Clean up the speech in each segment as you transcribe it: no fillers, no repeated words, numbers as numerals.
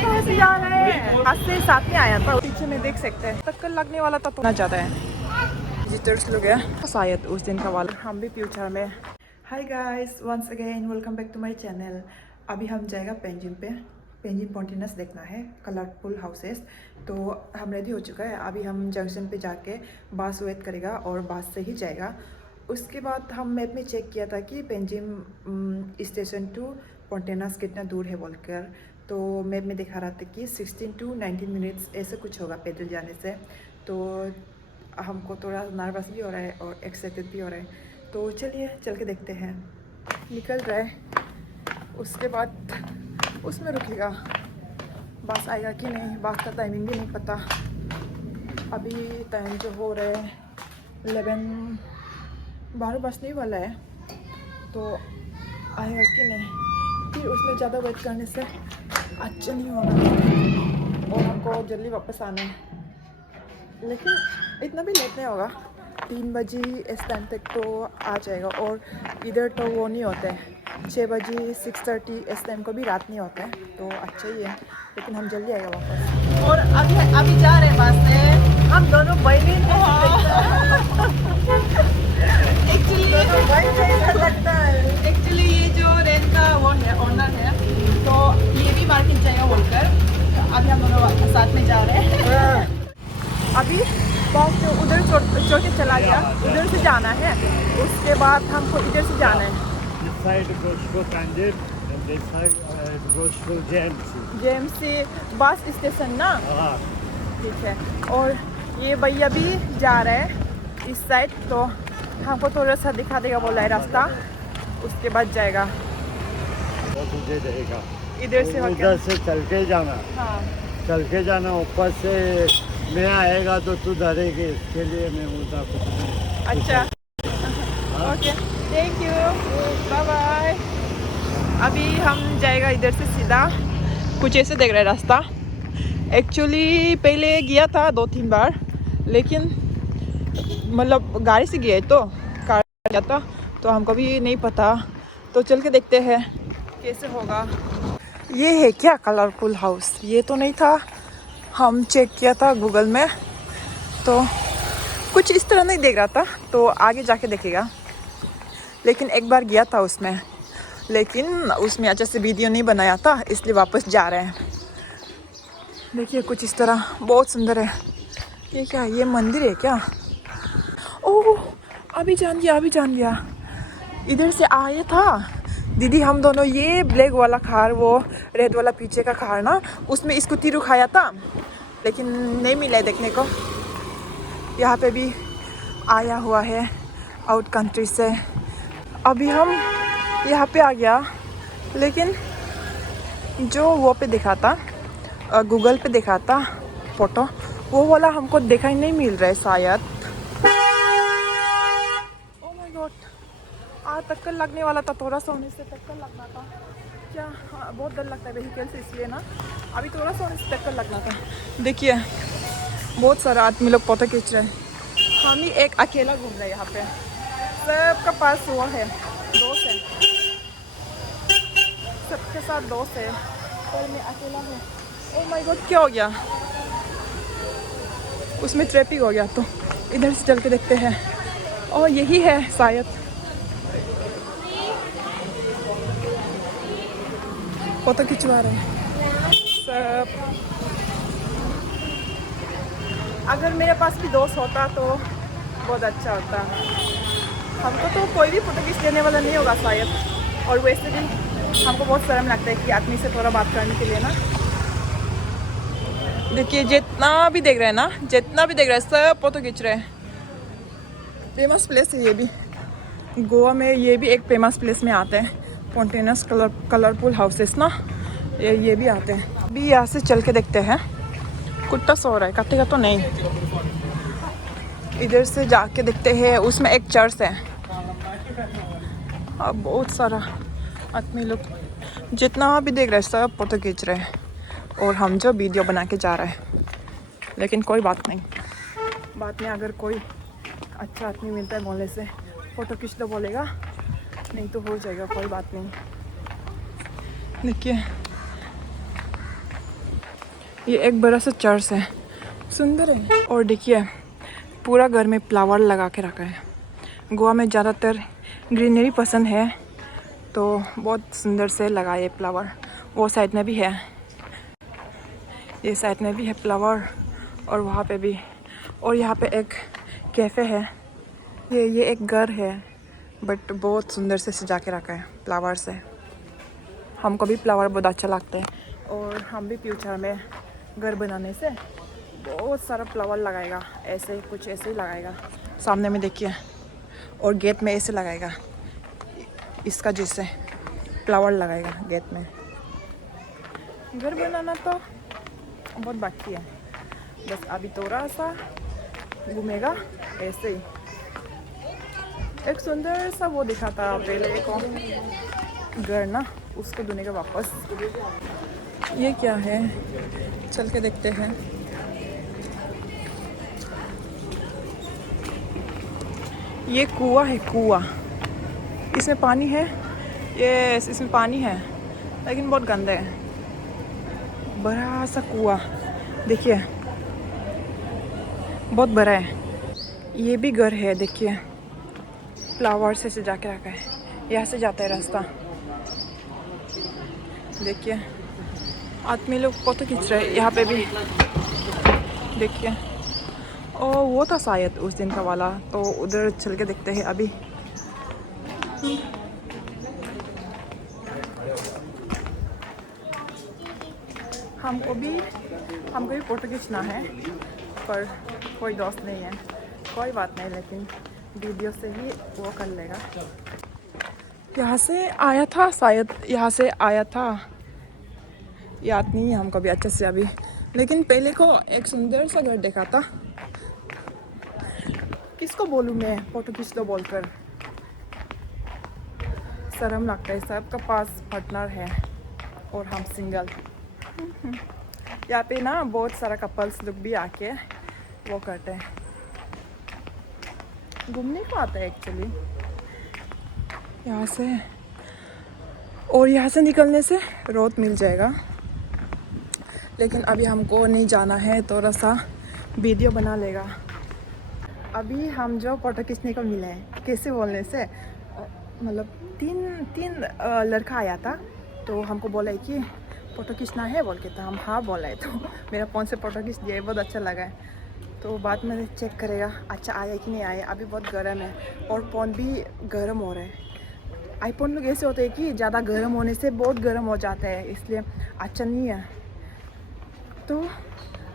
कहाँ से जा रहे हैं? आज से साथ में आया था, पीछे में देख सकते हैं। टक्कर लगने वाला था तो ना ज़्यादा है विजिटर्स लोग हैं शायद उस दिन का वाला। हम भी फ्यूचर में। Hi guys, once again welcome back to my channel. अभी हम जाएगा पेंजिन पे। पेंजिन पॉन्टिनस देखना है, कलरफुल हाउसेस। तो हम रेडी हो चुका है। अभी हम जंक्शन पे जाके बस वेट करेगा और बस से ही जाएगा। उसके बाद हम मैप में चेक किया था कि पेंजिम स्टेशन टू पॉन्टिनस कितना दूर है बोलकर। तो मैप में दिखा रहा था कि 16 to 19 मिनट्स ऐसे कुछ होगा पैदल जाने से। तो हमको थोड़ा नर्वस भी हो रहा है और एक्साइटेड भी हो रहा है। तो चलिए चल के देखते हैं। निकल रहा है, उसके बाद उसमें रुकेगा, बस आएगा कि नहीं, बस का टाइमिंग भी नहीं पता। अभी टाइम जो हो रहा है 12 बजने वाला है, तो आएगा कि नहीं। फिर उसमें ज़्यादा वेट करने से अच्छा नहीं होगा और हमको जल्दी वापस आना है। लेकिन इतना भी लेट नहीं होगा, 3 बजे इस टाइम तक तो आ जाएगा। और इधर तो वो नहीं होता है, 6 बजे 6:30 इस टाइम को भी रात नहीं होता है, तो अच्छा ही है। लेकिन हम जल्दी आएगा वापस। और अभी जा रहे हैं बस से, हम दोनों बहनें एक्चुअली ये जो रेंट का वो है ओनर है, तो ये भी मार्केट जाएगा बोलकर अभी हम दोनों साथ में जा रहे हैं। अभी बस जो उधर छोड़ के चला गया, उधर से जाना है। उसके बाद हमको इधर से जाना है। This side goes to Tanjir and this side goes to JMC. JMC bus station ना, हाँ, ठीक है। और ये भैया भी जा रहे हैं इस साइड, तो हमको थोड़ा सा दिखा देगा बोला है रास्ता, उसके बाद जाएगा। वो तुझे देगा। इधर से होके उधर से चल के जाना, हाँ चल के जाना। ऊपर से मैं आएगा तो तू डरेगी, इसके लिए मैं उधर कुछ नहीं। अच्छा okay, thank you, bye bye. अभी हम जाएगा इधर से सीधा, कुछ ऐसे देख रहे हैं रास्ता। एक्चुअली पहले गया था 2-3 बार, लेकिन मतलब गाड़ी से गया तो कार गया था, तो हमको भी नहीं पता। तो चल के देखते हैं कैसे होगा। ये है क्या कलरफुल हाउस? ये तो नहीं था, हम चेक किया था गूगल में, तो कुछ इस तरह नहीं देख रहा था, तो आगे जाके देखेगा। लेकिन एक बार गया था उसमें, लेकिन उसमें अच्छे से वीडियो नहीं बनाया था, इसलिए वापस जा रहे हैं। देखिए कुछ इस तरह, बहुत सुंदर है। ये क्या, ये मंदिर है क्या? ओह, अभी जान गया, अभी जान गया। इधर से आए था दीदी हम दोनों, ये ब्लैक वाला कार, वो रेड वाला पीछे का कार ना, उसमें स्कूटी रुकाया था, लेकिन नहीं मिला देखने को। यहाँ पे भी आया हुआ है आउट कंट्री से। अभी हम यहाँ पे आ गया, लेकिन जो वो पे दिखा था, गूगल पे दिखा था फोटो, वो वाला हमको देखा ही नहीं मिल रहा है शायद। ओह माय गॉड, टक्कर लगने वाला था, थोड़ा सा होने से टक्कर लगना था क्या। हाँ, बहुत डर लगता है व्हीकल से, इसलिए ना अभी थोड़ा सा होने से टक्कर लगना था। देखिए बहुत सारा आदमी लोग फोटो खींच रहे हैं, हम ही एक अकेला घूम रहे हैं यहाँ पे। सबका पास वो है, दोस्त है, सबके साथ दोस्त है, पर मैं अकेला हूँ। ओह माय गॉड, क्या हो गया? उसमें ट्रैफिक हो गया, तो इधर से चल के देखते हैं। और यही है शायद, फोटो खिंचवा रहे हैं सब। अगर मेरे पास भी दोस्त होता तो बहुत अच्छा होता। हमको तो कोई भी फोटो खींच लेने वाला नहीं होगा शायद। और वैसे भी हमको बहुत शर्म लगता है कि आदमी से थोड़ा बात करने के लिए ना। देखिए जितना भी देख रहे हैं ना, जितना भी देख रहे हैं सब फोटो खींच रहे हैं। फेमस प्लेस है ये भी, गोवा में ये भी एक फेमस प्लेस में आते हैं, पॉन्टिनस कलरफुल हाउसेस ना, ये भी आते हैं। अभी यहाँ से चल के देखते हैं। कुत्ता सो रहा है, काटेगा तो नहीं। इधर से जाके देखते हैं, उसमें एक चर्च है। अब बहुत सारा आदमी लोग, जितना भी देख रहे हैं सब फोटो खींच रहे हैं, और हम जो वीडियो बना के जा रहे हैं। लेकिन कोई बात नहीं, बाद में अगर कोई अच्छा आदमी मिलता है बोलने से फ़ोटो खींच लो बोलेगा, नहीं तो हो जाएगा, कोई बात नहीं। देखिए ये एक बड़ा सा चर्च है, सुंदर है। और देखिए पूरा घर में फ्लावर लगा के रखा है। गोवा में ज़्यादातर ग्रीनरी पसंद है, तो बहुत सुंदर से लगाए फ्लावर। वो साइड में भी है, ये साइड में भी है फ्लावर, और वहाँ पे भी। और यहाँ पे एक कैफ़े है। ये एक घर है, बट बहुत सुंदर से सजा के रखा है फ्लावर से। हमको भी फ्लावर बहुत अच्छा लगता है, और हम भी फ्यूचर में घर बनाने से बहुत सारा फ्लावर लगाएगा। ऐसे कुछ ऐसे ही लगाएगा, सामने में देखिए। और गेट में ऐसे लगाएगा, इसका जैसे फ्लावर लगाएगा गेट में। घर बनाना तो बहुत बाकी है, बस अभी थोड़ा सा घूमेगा ऐसे ही। एक सुंदर सा वो दिखा था पहले को घर ना, उसको धोने का वापस। ये क्या है, चल के देखते हैं। ये कुआं है, कुआं। इसमें पानी है, ये इसमें पानी है, लेकिन बहुत गंदा है। बड़ा सा कुआं देखिए, बहुत बड़ा है। ये भी घर है, देखिए फ्लावर से सजा के रखा है। यहाँ से जाता है रास्ता, देखिए आदमी लोग फोटो खींच रहे हैं यहाँ पे भी, देखिए। और वो था शायद उस दिन का वाला, तो उधर चल के देखते हैं अभी। हमको भी फोटो खींचना है, पर कोई दोस्त नहीं है। कोई बात नहीं, लेकिन वीडियो से ही वो कर लेगा। यहाँ से आया था शायद, यहाँ से आया था, याद नहीं है हमको भी अच्छे से अभी। लेकिन पहले को एक सुंदर सा घर देखा था। किसको बोलूँ मैं फोटो खींच लो बोलकर, शर्म लगता है। सबका पास पार्टनर है और हम सिंगल। यहाँ पे ना बहुत सारा कपल्स लोग भी आके वो करते हैं, घूमने को आता है एक्चुअली यहाँ से। और यहाँ से निकलने से रोड मिल जाएगा, लेकिन अभी हमको नहीं जाना है, थोड़ा सा वीडियो बना लेगा। अभी हम जो फोटो खींचने को मिले हैं, कैसे बोलने से, मतलब तीन लड़का आया था, तो हमको बोला है कि फ़ोटो खींचना है बोल के, तो हम हाँ बोला है। तो मेरा फ़ोन से फ़ोटो खींच दिया है, बहुत अच्छा लगा है। तो बाद में चेक करेगा अच्छा आया कि नहीं आया। अभी बहुत गर्म है, और फ़ोन भी गर्म हो रहा है। आईफोन लोग ऐसे होते हैं कि ज़्यादा गर्म होने से बहुत गर्म हो जाता है, इसलिए अच्छा नहीं है। तो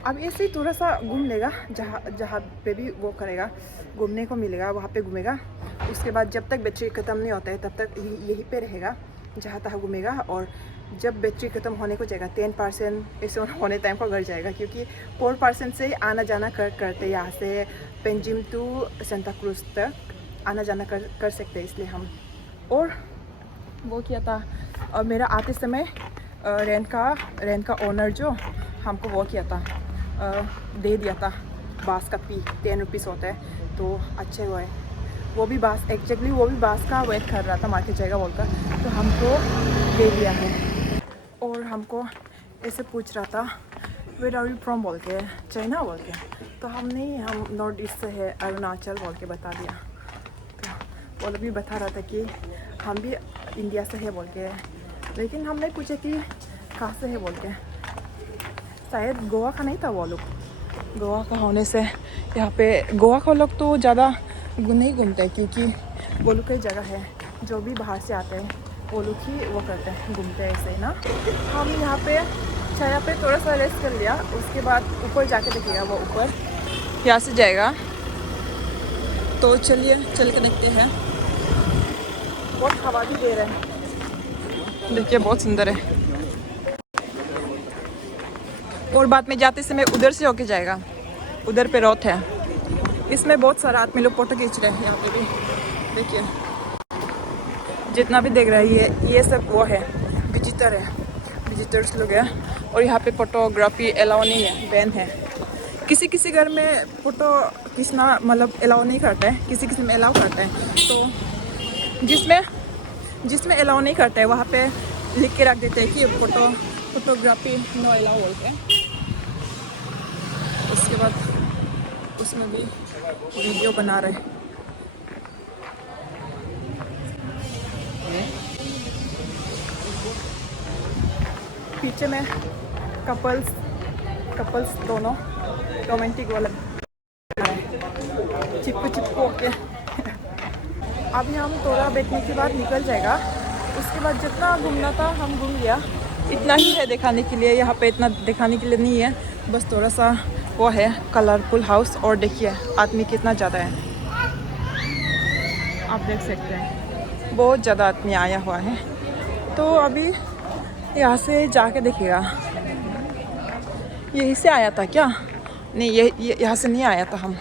अब ऐसे ही थोड़ा सा घूम लेगा, जहाँ पे भी वो करेगा, घूमने को मिलेगा वहाँ पे घूमेगा। उसके बाद जब तक बैटरी ख़त्म नहीं होता है तब तक यहीं पे रहेगा, जहाँ तक घूमेगा। और जब बैटरी ख़त्म होने को जाएगा 10% ऐसे होने टाइम पर घर जाएगा, क्योंकि 4% से आना जाना करते, यहाँ से पेंजिम टू सेंटा क्रूज तक आना जाना कर सकते हैं, इसलिए हम। और वो किया था, और मेरा आते समय रेंट का ओनर जो हमको वो किया था, दे दिया था बास का पी, 10 रुपीज़ होता है, तो अच्छे हुए। वो भी बास एग्जैक्टली वो भी बास का वेट कर रहा था, मार्केट जाएगा बोलकर, तो हमको दे दिया है। और हमको ऐसे पूछ रहा था वेयर आर यू फ्रॉम बोल के, चाइना बोल के, तो हम नॉर्थ ईस्ट से है, अरुणाचल बोल के बता दिया। तो वो लोग भी बता रहा था कि हम भी इंडिया से है बोल के, लेकिन हमने पूछा कि कहाँ से है बोल के। शायद गोवा का नहीं था वो लोग, गोवा का होने से यहाँ पे गोवा का लोग तो ज़्यादा नहीं घूमते, क्योंकि वो लोग कई जगह है जो भी बाहर से आते हैं वो लोग ही वो करते हैं, घूमते हैं ऐसे ही ना। हम यहाँ पे छाया पे थोड़ा सा रेस्ट कर लिया, उसके बाद ऊपर जाके देखिएगा, वो ऊपर यहाँ से जाएगा। तो चलिए चल के देखते हैं। बहुत हवा भी दे रहा है, देखिए बहुत सुंदर है। और बाद में जाते समय उधर से होके जाएगा, उधर पे रोड है। इसमें बहुत सारा आदमी लोग फोटो खींच रहे हैं। यहाँ पे भी देखिए, जितना भी देख रहा है ये सब वो है, विजिटर्स लोग हैं। और यहाँ पे फोटोग्राफी अलाउ नहीं है, बैन है। किसी किसी घर में फ़ोटो खींचना मतलब अलाउ नहीं करता है, किसी किसी में अलाउ करता है। तो जिसमें अलाउ नहीं करता है वहाँ पे लिख के रख देते हैं कि फोटोग्राफी नो अलाउ बोलते हैं। उसके बाद उसमें भी वीडियो बना रहे। पीछे में कपल्स दोनों रोमांटिक वाला चिपको चिपको के। अभी हम थोड़ा बैठने के बाद निकल जाएगा। उसके बाद जितना घूमना था हम घूम लिया। इतना ही है दिखाने के लिए, यहाँ पे इतना दिखाने के लिए नहीं है, बस थोड़ा सा वो है कलरफुल हाउस। और देखिए आदमी कितना ज़्यादा है, आप देख सकते हैं बहुत ज़्यादा आदमी आया हुआ है। तो अभी यहाँ से जाके देखिएगा। यहीं से आया था क्या? नहीं, ये यहाँ से नहीं आया था हम,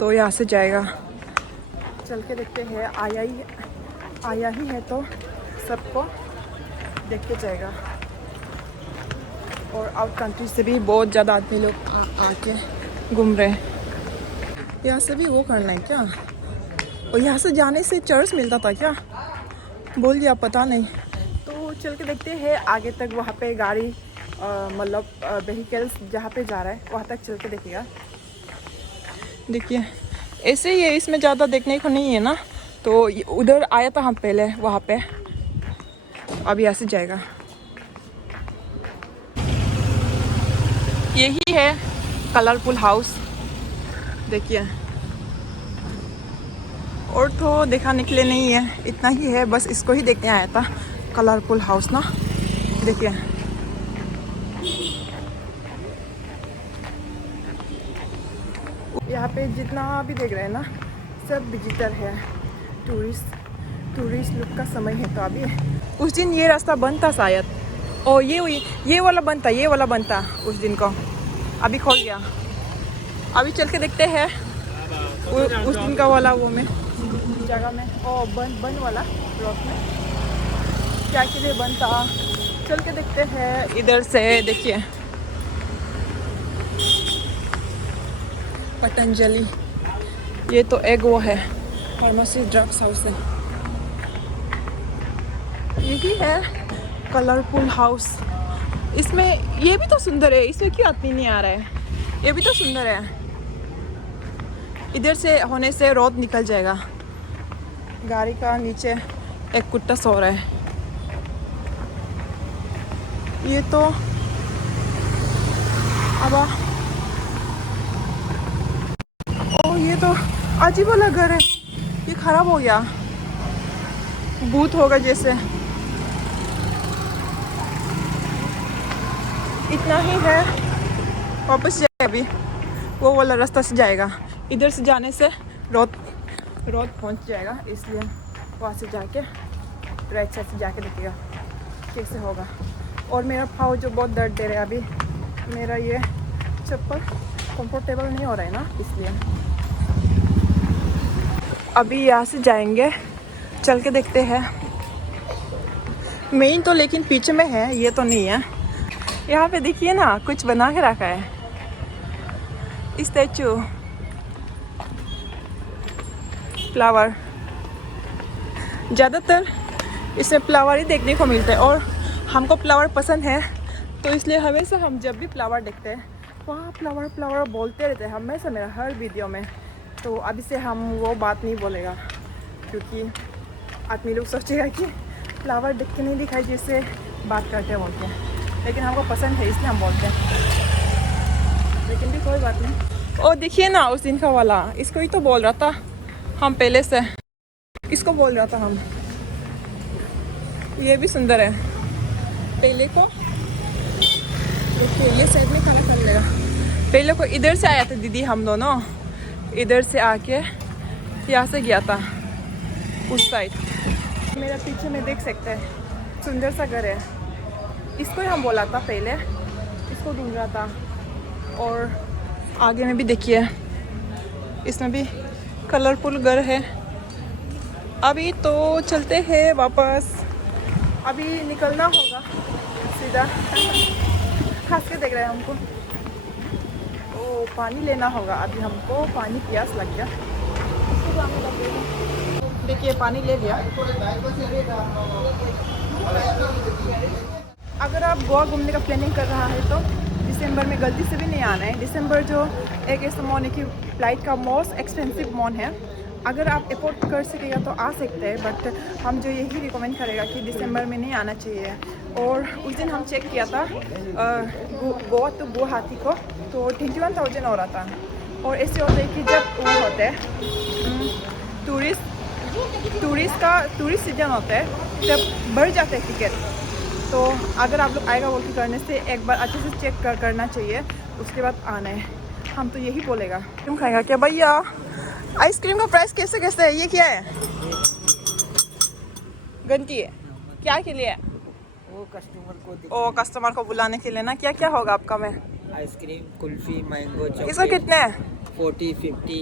तो यहाँ से जाएगा। चल के देखते हैं। आया ही है तो सबको देख के जाएगा। और आउट कंट्री से भी बहुत ज़्यादा आदमी लोग आके घूम रहे हैं। यहाँ से भी वो करना है क्या? और यहाँ से जाने से चर्च मिलता था क्या? बोल दिया, पता नहीं। तो चल के देखते हैं आगे तक। वहाँ पे गाड़ी मतलब व्हीकल्स जहाँ पे जा रहा है वहाँ तक चल के देखिएगा। देखिए ऐसे ही है, इसमें ज़्यादा देखने को नहीं है ना। तो उधर आया था हम पहले वहाँ पे, अब यहाँ से जाएगा। यही है कलरफुल हाउस, देखिए। और तो दिखाने के लिए नहीं है, इतना ही है, बस इसको ही देखने आया था कलरफुल हाउस ना। देखिए यहाँ पे जितना भी देख रहे हैं ना सब विजिटर है, टूरिस्ट लोग का समय है। तो अभी उस दिन ये रास्ता बंद था शायद, और ये वाला बंद था उस दिन को, अभी खोल गया। अभी चल के देखते हैं उस दिन का वाला वो में जगह में, और बंद वाला रोड में क्या के लिए बंद था। चल के देखते हैं इधर से। देखिए पतंजलि, ये तो एक वो है फार्मेसी ड्रग्स हाउस है। यही है कलरफुल हाउस। इसमें ये भी तो सुंदर है, इसमें क्यों आदमी नहीं आ रहा है? ये भी तो सुंदर है। इधर से होने से रोड निकल जाएगा। गाड़ी का नीचे एक कुत्ता सो रहा है। ये तो अब ये तो अजीब वाला घर है, ये खराब हो गया, भूत होगा जैसे। इतना ही है, वापस जाए। अभी वो वाला रास्ता से जाएगा, इधर से जाने से रोड पहुंच जाएगा, इसलिए वहाँ से जाके राइट साइड से जाके देखिएगा कैसे होगा। और मेरा पाँव जो बहुत दर्द दे रहा है अभी, मेरा ये चप्पल कंफर्टेबल नहीं हो रहा है ना, इसलिए। अभी यहाँ से जाएंगे, चल के देखते हैं। मेन तो लेकिन पीछे में है, ये तो नहीं है। यहाँ पे देखिए ना कुछ बना के रखा है, स्टैचू, फ्लावर। ज़्यादातर इसमें फ्लावर ही देखने को मिलते हैं, और हमको फ्लावर पसंद है, तो इसलिए हमेशा हम जब भी फ्लावर देखते हैं वहाँ फ्लावर बोलते रहते हैं हमेशा, मेरा हर वीडियो में। तो अभी से हम वो बात नहीं बोलेगा, क्योंकि आदमी लोग सोचेगा कि फ्लावर देख के नहीं दिखाई जैसे बात करते हैं बोलते हैं, लेकिन हमको पसंद है इसलिए हम बोलते हैं। लेकिन भी कोई बात नहीं। और देखिए ना उस दिन का वाला, इसको ही तो बोल रहा था हम पहले से, इसको बोल रहा था हम। ये भी सुंदर है। पहले को देखिए, ये साइड में काला कर लेगा। पहले को इधर से आया था दीदी, हम दोनों इधर से आके यहाँ से गया था उस साइड। मेरा पीछे में देख सकते हैं, सुंदर सा घर है। इसको ही हम बोला था पहले, इसको ढूंढ रहा था। और आगे में भी देखिए, इसमें भी कलरफुल घर है। अभी तो चलते हैं वापस, अभी निकलना होगा सीधा। हंस के देख रहे हैं हमको। ओ पानी लेना होगा अभी हमको, पानी प्यास लग गया। देखिए पानी ले लिया। अगर आप गोवा घूमने का प्लानिंग कर रहा है तो दिसंबर में गलती से भी नहीं आना है। दिसंबर जो एक ऐसा मॉन है कि फ्लाइट का मोस्ट एक्सपेंसिव मॉन है। अगर आप अफोर्ड कर सकेगा तो आ सकते हैं, बट हम जो यही रिकमेंड करेगा कि दिसंबर में नहीं आना चाहिए। और उस दिन हम चेक किया था गोवा टू गुवाहाटी को, तो 21,000 हो रहा था। और ऐसे होता है कि जब वो होते हैं टूरिस्ट सीजन होता है तब बढ़ जाते हैं टिकट। तो अगर आप लोग आएगा बोल के करने से एक बार अच्छे से चेक करना चाहिए, उसके बाद आना है। हम तो यही बोलेगा। तुम खाएगा क्या भैया? आइसक्रीम का प्राइस कैसे कैसे है? ये क्या है? घंटी है क्या के लिए? वो कस्टमर को बुलाने के लिए ना। क्या क्या होगा आपका में? Ice cream, kulfi, mango, chocolate. इसका कितने है? 40, 50,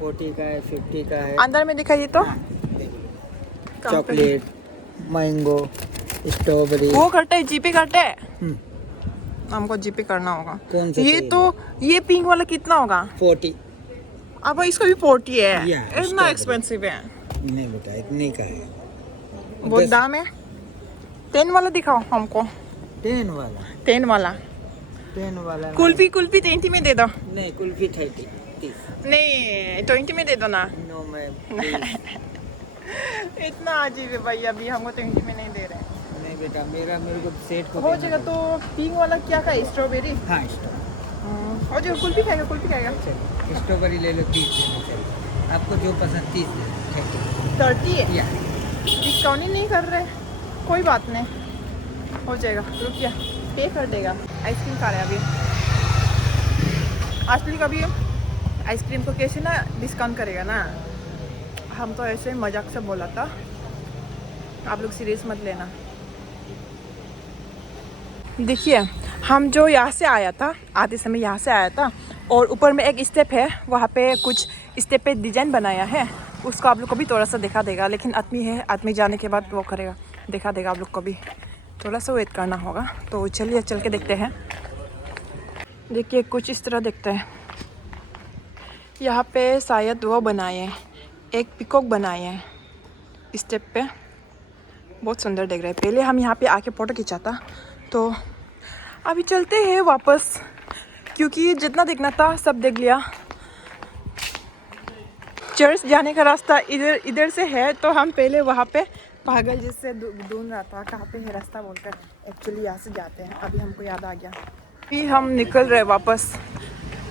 40 का है, 50 का है। अंदर में दिखाइए तो। Chocolate, mango, strawberry. वो करते है, जीपे करते है। हमको जीपे करना होगा। कौन सा ये चाहिए? तो ये पिंक वाला कितना होगा? 40। अब इसका भी 40 है। Yeah, इतना strawberry। एक्सपेंसिव है। नहीं बेटा, इतने का है। बहुत दाम है। 10 वाला दिखाओ हमको। 10 वाला। 10 वाला। 10 वाला। कुल्फी 20 में दे दो। नहीं, कुल्फी 30। नहीं 20 में दे दो ना। No ma'am. इतना अजीब है भाई, अभी हमको 20 में नहीं दे रहे हैं। नहीं बेटा, मेरे को सेट को हो जाएगा। तो पिंक वाला क्या का? स्ट्रॉबेरी। हाँ, स्ट्रॉबेरी। हो जाएगा। कुल्फी खाएगा? कुल्फी खाएगा? स्ट्रॉबेरी ले लो, 30 देना चाहिए आपको, जो पसंद 30 दे। 30 है। या डिस्काउंट ही नहीं कर रहे। कोई बात नहीं, हो जाएगा। रुकिए, पे कर देगा। आइसक्रीम खा रहे हैं अभी। असली कभी आइसक्रीम को कैसे ना डिस्काउंट करेगा ना। हम तो ऐसे मजाक से बोला था, आप लोग सीरियस मत लेना। देखिए, हम जो यहाँ से आया था, आते समय यहाँ से आया था, और ऊपर में एक स्टेप है, वहाँ पे कुछ स्टेप पे डिजाइन बनाया है। उसको आप लोग को भी थोड़ा सा दिखा देगा, लेकिन आदमी है, आदमी जाने के बाद वो करेगा, दिखा देगा आप लोग को भी। थोड़ा सा वेट करना होगा। तो चलिए चल के देखते हैं। देखिए कुछ इस तरह देखते हैं। यहाँ पे शायद वो बनाए हैं, एक पिकॉक बनाए हैं स्टेप पे। बहुत सुंदर दिख रहा है। पहले हम यहाँ पे आके फ़ोटो खींचा था, तो अभी चलते हैं वापस, क्योंकि जितना देखना था सब देख लिया। चर्च जाने का रास्ता इधर से है, तो हम पहले वहाँ पे पागल जिससे ढूंढ रहा था कहाँ पे है रास्ता बोलकर। एक्चुअली यहाँ से जाते हैं। अभी हमको याद आ गया। अभी हम निकल रहे वापस।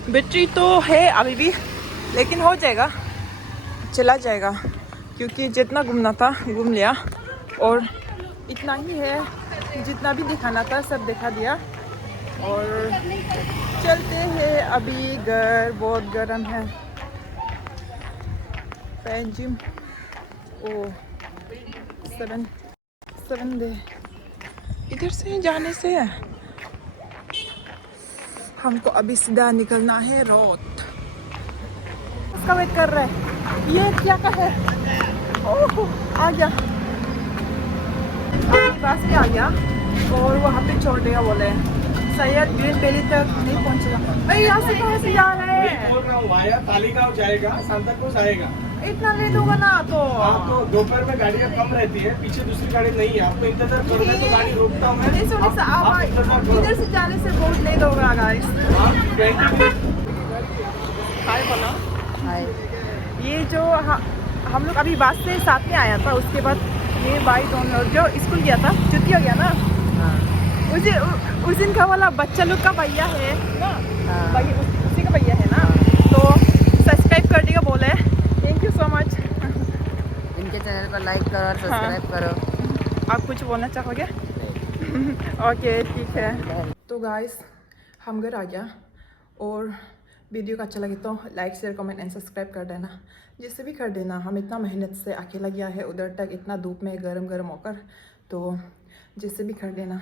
बैटरी तो है अभी भी, लेकिन हो जाएगा, चला जाएगा, क्योंकि जितना घूमना था घूम लिया। और इतना ही है, जितना भी दिखाना था सब दिखा दिया। और चलते हैं अभी घर। बहुत गर्म है। जिम ओ 7 डे। इधर से जाने से हमको अभी सीधा निकलना है रोड। उसका वेट कर रहे हैं। ये क्या का है? ओह, आ गया। पास ही आ गया और वहाँ पे छोड़ देगा बोले। शायद ग्रीन वैली तक नहीं पहुँचेगा। भाई यहाँ से कहाँ से जा रहे हैं? बोल रहा हूँ वाया तालिगांव जाएगा, सांता क्रूज आएगा। इतना लेट होगा ना तो। हाँ, तो दोपहर में गाड़ियाँ कम रहती है, पीछे दूसरी गाड़ी नहीं है। आपको इंतजार करना है तो गाड़ी रोकता हूँ मैं। आप इंतजार करो। इधर से जाने से बहुत लेट होगा गाइस। आप 20 मिनट। हाय बोलो। हाय। ये जो हम लोग अभी बस से साथ में आया था, उसके बाद ये भाई दोनों जो स्कूल गया था, छुट्टी हो गया ना। उस दिन का वाला बच्चा लोग का भैया है ना। भाई उसी का भैया है ना। तो सब्सक्राइब कर देगा बोले। Thank you so much. इनके चैनल पर लाइक करो और सब्सक्राइब करो। आप कुछ बोलना चाहोगे? ओके ठीक है। तो गाइस हम घर आ गया, और वीडियो का अच्छा लगे तो like share comment and subscribe कर देना। जिससे भी कर देना। हम इतना मेहनत से अकेला गया है उधर तक, इतना धूप में गरम गरम होकर, तो जिससे भी कर देना।